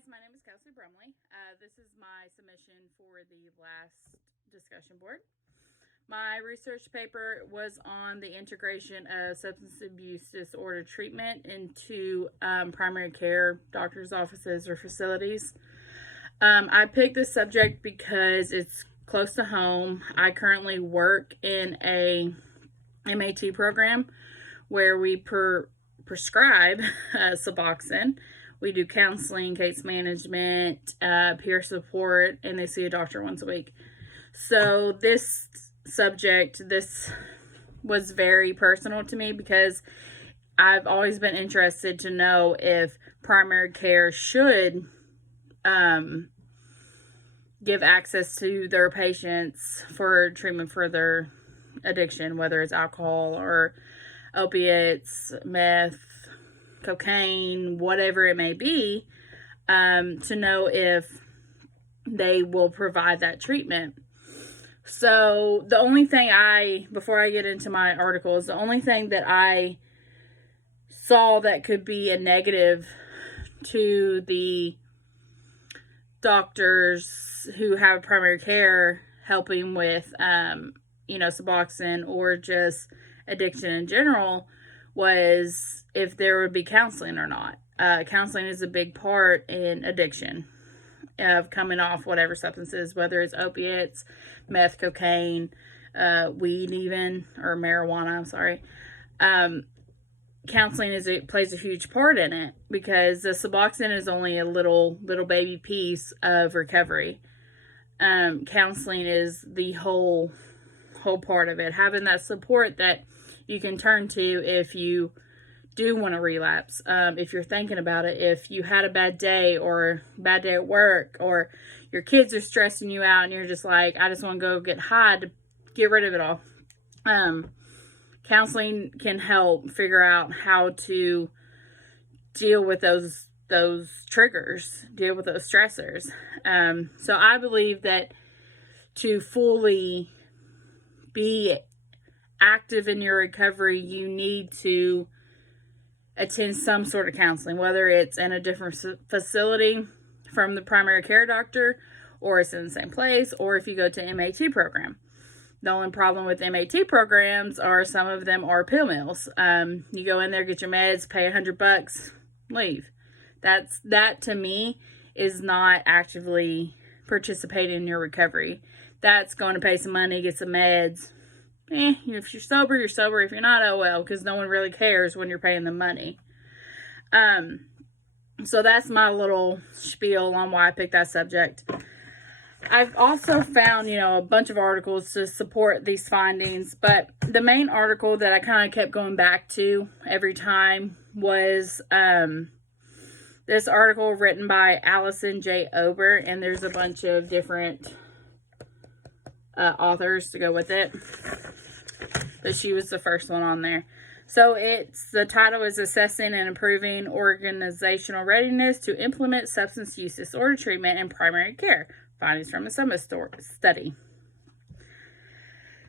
guys, my name is Kelsey Brumley. This is my submission for the last discussion board. My research paper was on the integration of substance abuse disorder treatment into primary care doctors' offices or facilities. I picked this subject because it's close to home. I currently work in a MAT program where we prescribe Suboxone. We do counseling, case management, peer support, and they see a doctor once a week. So this was very personal to me because I've always been interested to know if primary care should give access to their patients for treatment for their addiction, whether it's alcohol or opiates, meth, cocaine, whatever it may be, to know if they will provide that treatment. So the only thing before I get into my articles, the only thing that I saw that could be a negative to the doctors who have primary care helping with, Suboxone or just addiction in general was if there would be counseling or not. Counseling is a big part in addiction of coming off whatever substances, whether it's opiates, meth, cocaine, weed even, or marijuana, I'm sorry. Counseling plays a huge part in it because the Suboxone is only a little baby piece of recovery. Counseling is the whole part of it. Having that support that you can turn to if you do want to relapse, if you're thinking about it, if you had a bad day or bad day at work, or your kids are stressing you out and you're just like, I just want to go get high to get rid of it all. Counseling can help figure out how to deal with those triggers, deal with those stressors. So I believe that to fully be active in your recovery, you need to attend some sort of counseling, whether it's in a different facility from the primary care doctor, or it's in the same place, or if you go to MAT program. The only problem with MAT programs are some of them are pill mills. You go in there, get your meds, pay $100, leave. That to me is not actively participating in your recovery. That's going to pay some money, get some meds. If you're sober, you're sober. If you're not, oh well, because no one really cares when you're paying them money. So that's my little spiel on why I picked that subject. I've also found, a bunch of articles to support these findings, but the main article that I kind of kept going back to every time was this article written by Allison J. Ober, and there's a bunch of different authors to go with it, but she was the first one on there. So the title is Assessing and Improving Organizational Readiness to Implement Substance Use Disorder Treatment in Primary Care, findings from a Summit study.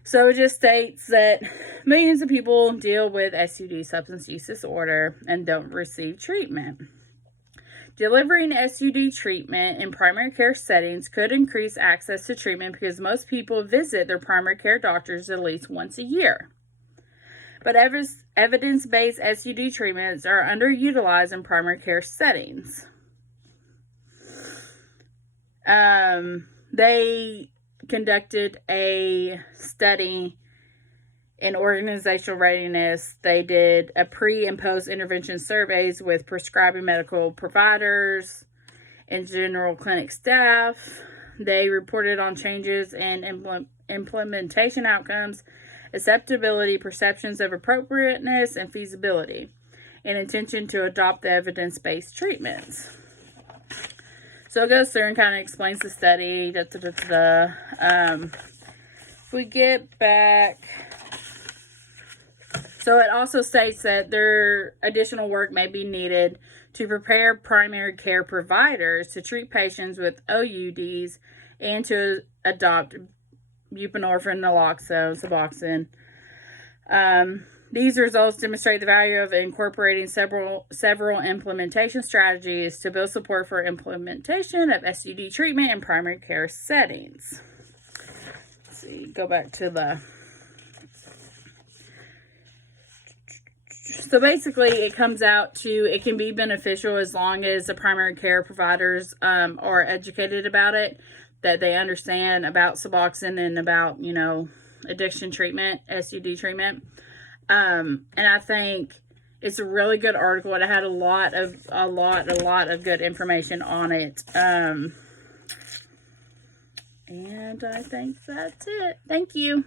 So it just states that millions of people deal with SUD, substance use disorder, and don't receive treatment. Delivering SUD treatment in primary care settings could increase access to treatment because most people visit their primary care doctors at least once a year. But evidence-based SUD treatments are underutilized in primary care settings. They conducted a study in organizational readiness. They did a pre- and post-intervention surveys with prescribing medical providers and general clinic staff. They reported on changes in implementation outcomes, acceptability, perceptions of appropriateness, and feasibility, in intention to adopt the evidence-based treatments. So it goes through and kind of explains the study. If we get back, so it also states that additional work may be needed to prepare primary care providers to treat patients with OUDs and to adopt buprenorphine, naloxone, Suboxone. These results demonstrate the value of incorporating several implementation strategies to build support for implementation of STD treatment in primary care settings. Let's see, go back to the... So basically, it comes out to it can be beneficial as long as the primary care providers are educated about it, that they understand about Suboxone and about, you know, addiction treatment, STD treatment. And I think it's a really good article. It had a lot of good information on it. And I think that's it. Thank you.